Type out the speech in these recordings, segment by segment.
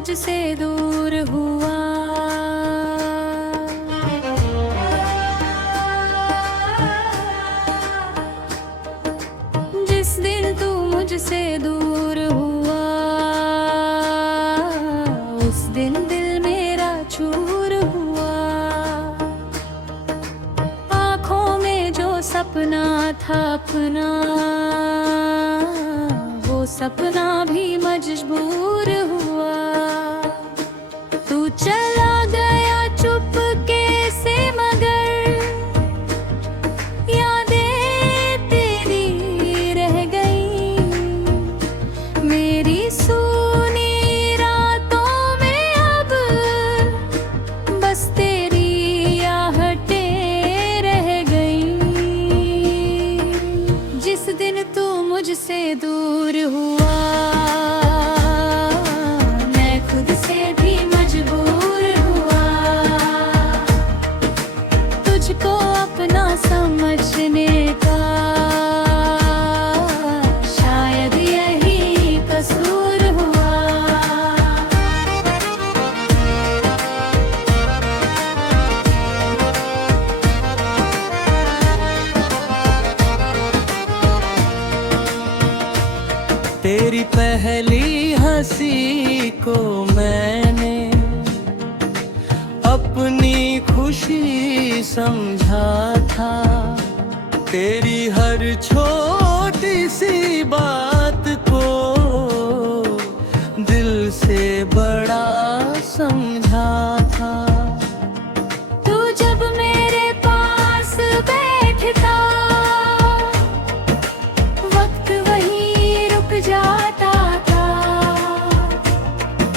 मुझसे दूर हुआ। जिस दिन तू मुझसे दूर हुआ, उस दिन दिल मेरा चूर हुआ। आँखों में जो सपना था अपना, वो सपना भी मजबूर हुआ। तू चला गया चुपके से, मगर यादें तेरी रह गई। मेरी सूनी रातों में अब बस तेरी आहटें रह गई। जिस दिन तू मुझसे दूर हुआ, मैं खुद से भी मजबूर हुआ। तुझको अपना समझने का शायद यही कसूर हुआ। तेरी पहली हंसी को मैंने अपनी खुशी समझा था। तेरी हर छोटी सी बात को दिल से बड़ा समझा था। तू जब मेरे पास बैठता, वक्त वहीं रुक जाता था।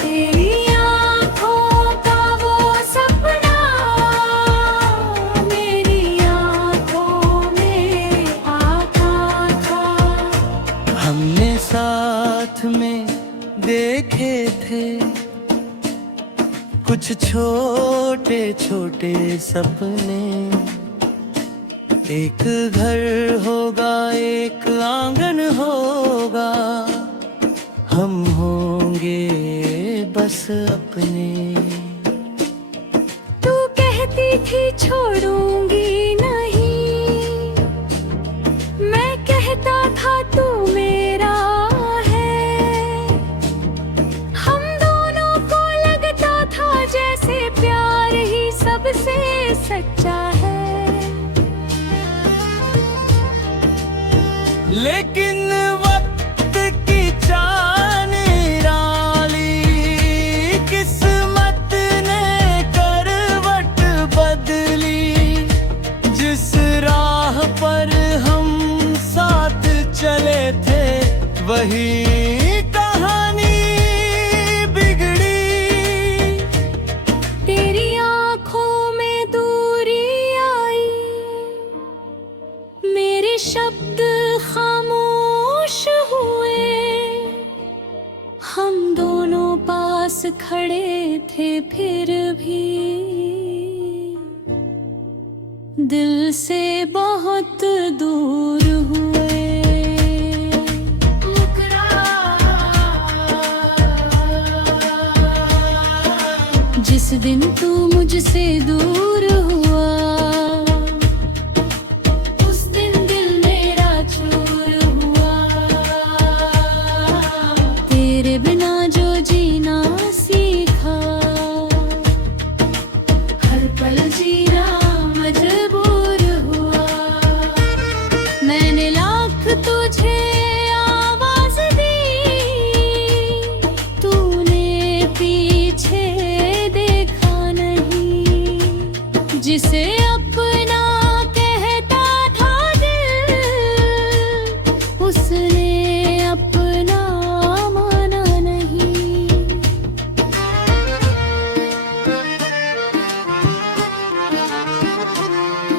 तेरी आँखों का वो सपना मेरी आँखों में आता था। हमने साथ में देखे थे कुछ छोटे छोटे सपने। एक घर होगा, एक आंगन होगा, हम होंगे बस अपने। तू कहती थी छोड़ूंगी नहीं, मैं कहता था तू मेरा है। हम दोनों को लगता था जैसे प्यार ही सबसे सच्चा है। लेकिन वक्त की चाल निराली, किस्मत ने करवट बदली। जिस राह पर हम साथ चले थे, वही कहानी बिगड़ी। तेरी आँखों में दूरी आई, मेरे शब्द खामोश हुए। हम दोनों पास खड़े थे, फिर भी दिल से बहुत दूर हुए। जिस दिन तू मुझसे दूर हुआ, उस दिन दिल मेरा चूर हुआ। तेरे बिना जो जीना सीखा, हर पल जीना मजबूर हुआ। मैंने लाख तुझे आवाज दी, तूने पीछे देखा नहीं। जिसे अपना कहता था दिल, उसने अपना माना नहीं।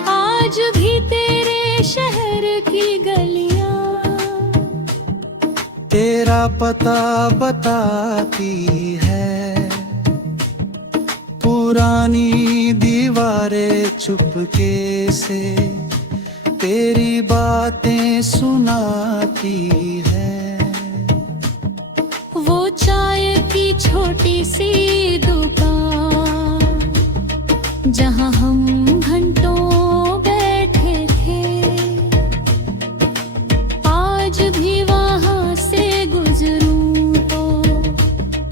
आज भी तेरे शहर की गलियां तेरा पता बताती है। पुरानी दीवारें चुपके से तेरी बातें सुनाती है। वो चाय पी छोटी सी दुकान, जहां हम घंटों बैठे थे, आज भी वहां से गुजरूं तो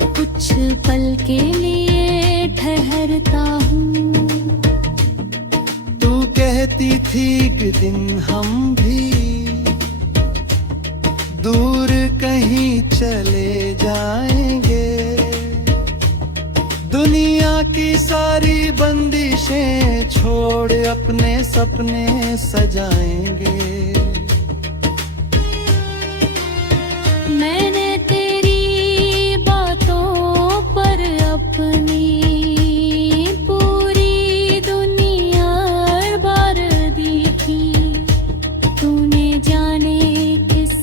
कुछ पल के लिए ठहरता हूँ। तू कहती थी कि दिन हम भी दूर कहीं चले जाएंगे, दुनिया की सारी बंदिशें छोड़ अपने सपने सजाएंगे। मैंने तेरी बातों पर अपनी पूरी दुनिया बार दी थी, तूने जाने किस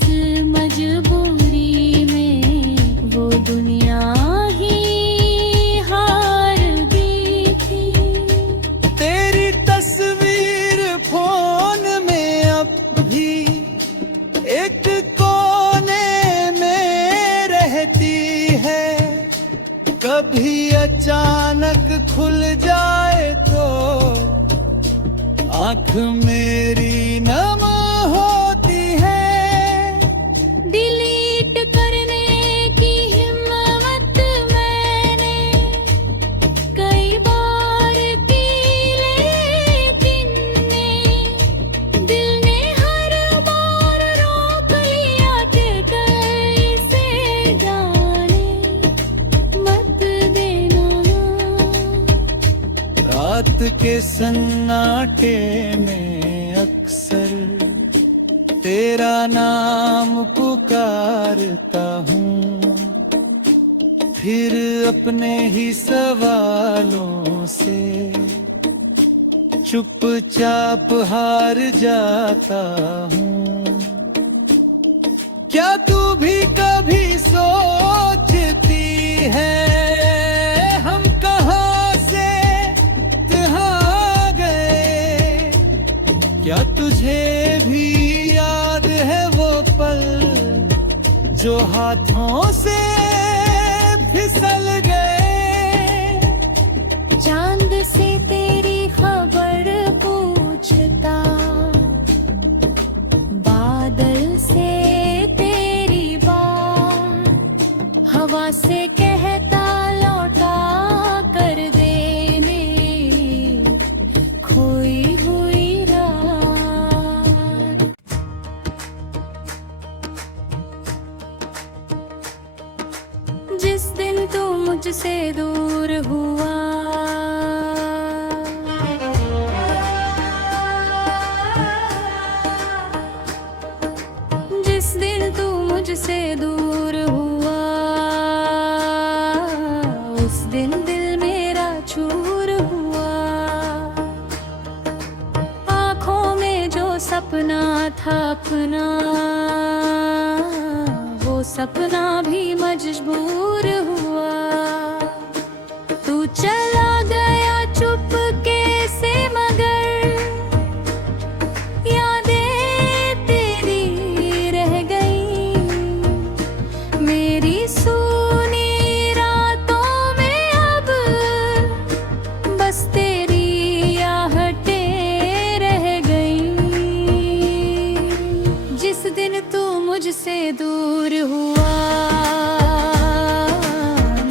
मजबूरी में वो दुनिया ही हार दी थी। तेरी तस्वीर फोन में अब भी एक कोने में रहती है, कभी अचानक खुल जाए तो आँख मेरी नम होती है। डिलीट करने की हिम्मत मैंने कई बार की, लेकिन दिल ने हर बार रोक लिया कि कैसे जाने मत देना। रात के सन्नाटे में अक्सर तेरा नाम पुकारता हूँ, फिर अपने ही सवालों से चुपचाप हार जाता हूँ। क्या तू भी कभी सोचती है हम कहाँ से कहाँ गए? क्या तुझे भी याद है वो पल जो हाथों से फिसल गए? चांद से तेरी खबर पूछता, बादल से तेरी बात, हवा से कहता लौटा कर देने खोई हुई रात। जिस दिन तू मुझसे दूर हुआ, जिस दिन तू मुझसे दूर हुआ, उस दिन दिल मेरा चूर हुआ। आँखों में जो सपना था अपना, वो सपना भी मजबूर हुआ। तू चला गया चुपके से, मगर यादें तेरी रह गई मेरी सूनी रातों में। अब बस तेरी आहटें रह गई। जिस दिन तू मुझसे दूर हुआ,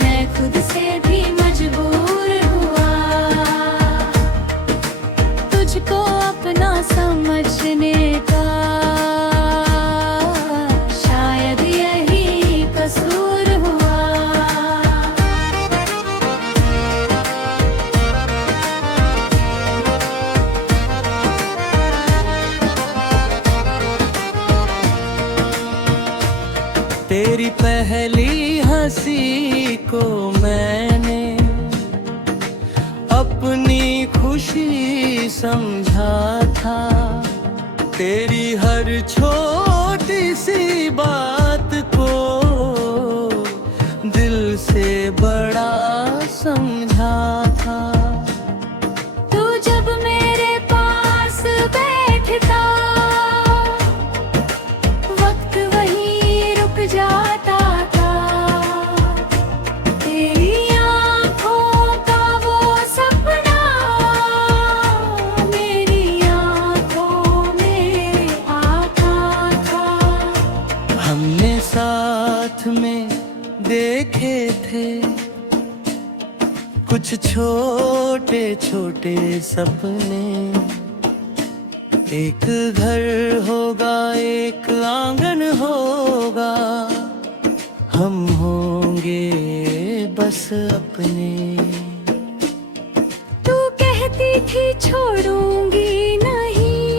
मैं खुद से भी मजबूर हुआ तुझको अपना समझने का। शायद यही कसूर हुआ। तेरी पहली हंसी को मैंने अपनी खुशी समझा था, तेरी हर छोटी सी बात को दिल से बड़ा समझा था। तू जब मेरे पास बैठता, वक्त वहीं रुक जाता था। देखे थे कुछ छोटे छोटे सपने। एक घर होगा, एक आंगन होगा, हम होंगे बस अपने। तू कहती थी छोड़ूंगी नहीं,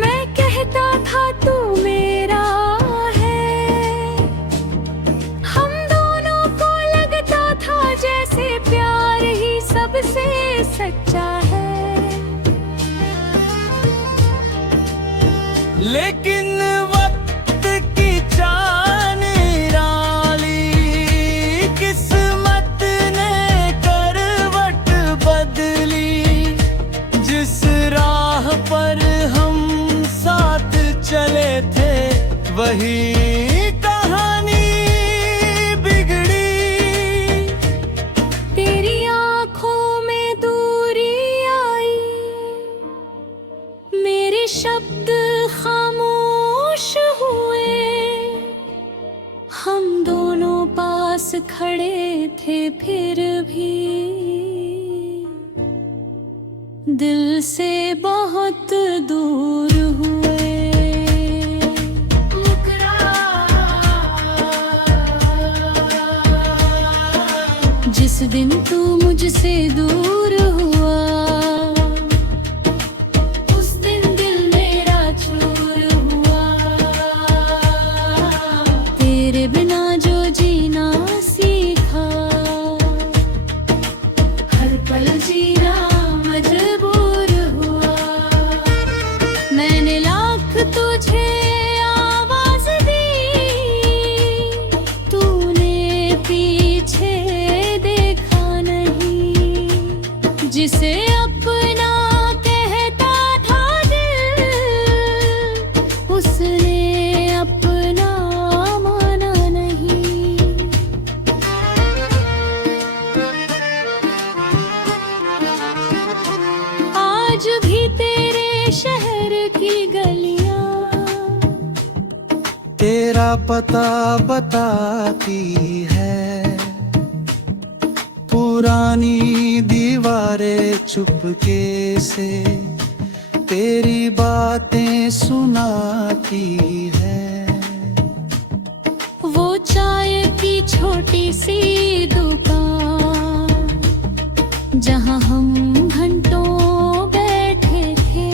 मैं कहता था तू मेरा है। हम दोनों को लगता था जैसे प्यार ही सबसे सच्चा है। लेकिन वक्त की चाल निराली, किस्मत ने करवट बदली। जिस राह पर हम साथ चले थे वही कहानी बिगड़ी। तेरी आंखों में दूरी आई, मेरे शब्द खामोश हुए। हम दोनों पास खड़े थे फिर भी दिल से बहुत दूर हुए। जिस दिन तू मुझसे दूर हुआ, उस दिन दिल मेरा चूर हुआ। तेरे बिना जो जीना सीखा, हर पल जीना मजबूर हुआ। मैंने लाख तुझे आवाज दी, तूने पीछे देखा नहीं। जिसे अपना कहता था दिल, उसने अपना माना नहीं। आज भी तेरे शहर की गलियां तेरा पता बताती है। पुरानी दीवारें चुपके से तेरी बातें सुनाती है। वो चाय की छोटी सी दुकान जहां हम घंटों बैठे थे,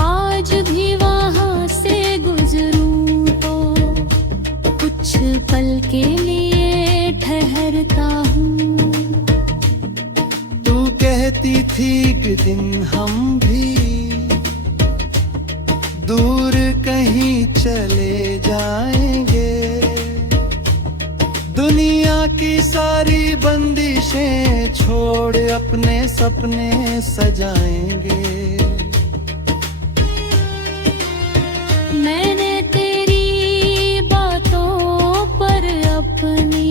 आज भी वहां से गुजरूं तो कुछ पल के लिए ठहरता हूँ। तू कहती थी कि दिन हम भी दूर कहीं चले जाएंगे। दुनिया की सारी बंदिशें छोड़ अपने सपने सजाएंगे। मैंने तेरी बातों पर अपनी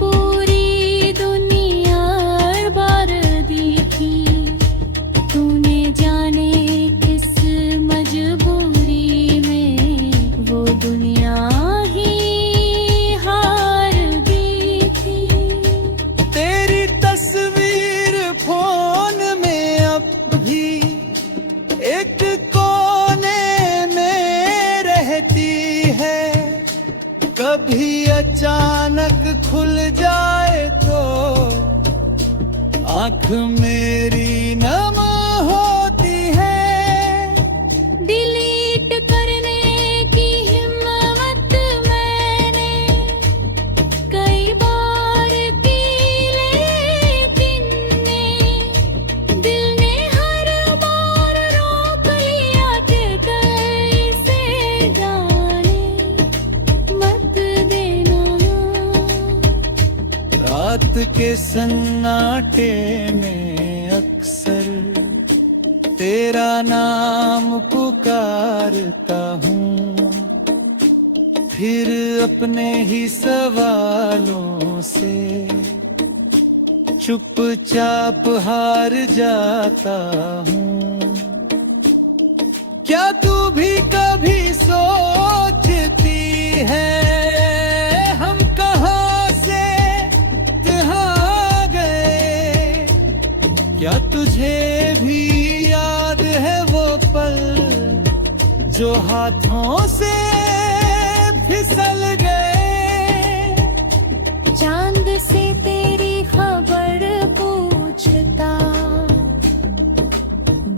पूरी दुनिया बार दी थी। तूने जाने किस मजबूरी में वो दुनिया ही हार गई थी। तेरी तस्वीर फोन में अब भी एक कोने में रहती है। कभी अचानक खुल जाए तो आँख मेरी नम होती है। डिलीट करने की हिम्मत मैंने कई बार की, लेकिन दिल ने हर बार रोक लिया कि कैसे जाने मत देना। रात के सन्नाटे में अक्सर तेरा नाम पुकारता हूँ। फिर अपने ही सवालों से चुपचाप हार जाता हूँ। क्या तू भी कभी सोचती जो हाथों से फिसल गए। चांद से तेरी खबर पूछता,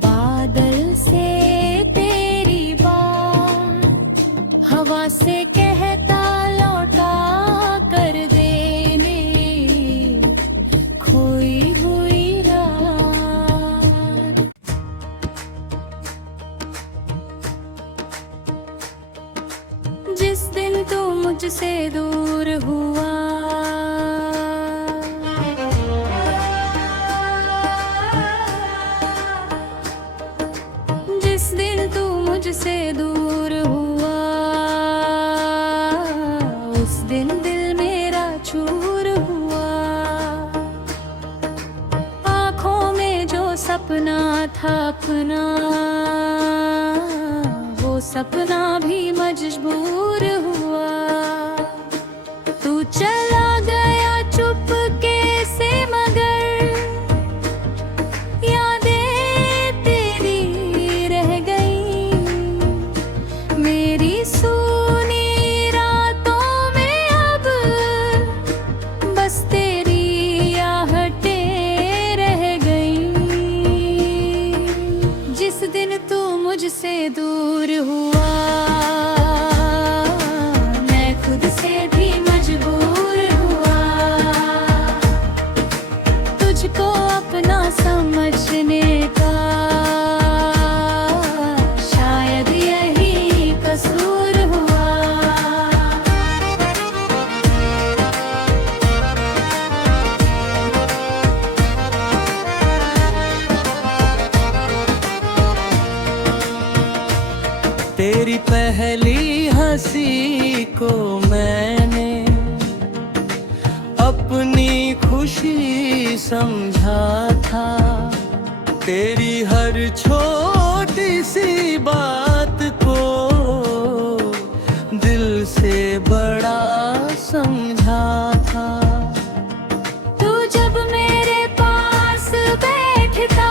बादल से तेरी बात, हवा से कहता लौटा कर देने खोई हुई रात। जिस दिन तू मुझसे दूर हुआ, जिस दिन तू मुझसे दूर हुआ, उस दिन दिल मेरा चूर हुआ। आँखों में जो सपना था अपना, वो सपना भी मजबूर हुआ। तू चला गया चुपके से, मगर यादें तेरी रह गई। मेरी सूनी रातों में अब बस तेरी आहटें रह गई। जिस दिन तू मुझसे दूर हुआ, मैं खुद से भी मजबूर हुआ। तुझको अपना समझने का शायद यही कसूर हुआ। तेरी पहली हंसी को मैंने अपनी खुशी समझा था। तेरी हर छोटी सी बात को दिल से बड़ा समझा था। तू जब मेरे पास बैठता,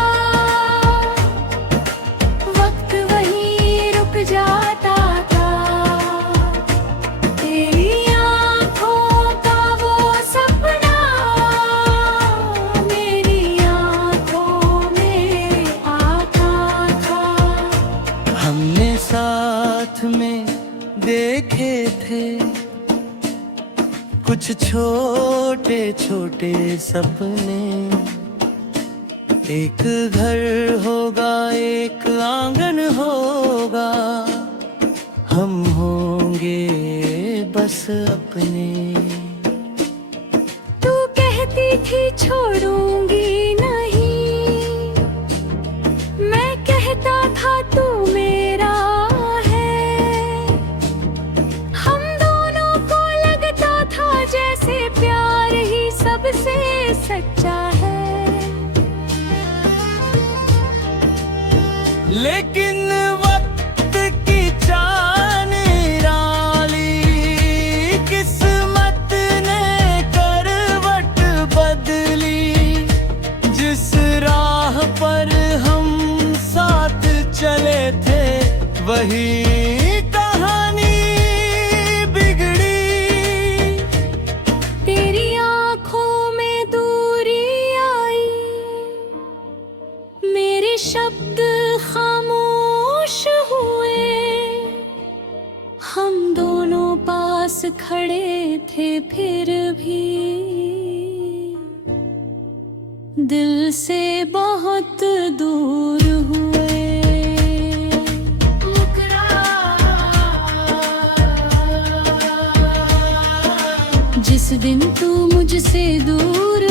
वक्त वहीं रुक जाता था। तेरी आँखों का वो सपना मेरी आँखों में आता था। हमने साथ में देखे थे कुछ छोटे छोटे सपने। एक घर होगा, एक आंगन होगा, हम होंगे बस अपने। तू कहती थी छोड़ूंगी नहीं, मैं कहता था तू मेरा है। हम दोनों को लगता था जैसे प्यार ही सबसे सच्चा है। लेकिन वक्त की चाल निराली, किस्मत ने करवट बदली। जिस राह पर हम साथ चले थे, वही कहानी बिगड़ी। तेरी आँखों में दूरी आई, मेरे शब्द खामोश हुए। हम दोनों पास खड़े थे, फिर भी दिल से बहुत दूर हुए। जिस दिन तू मुझसे दूर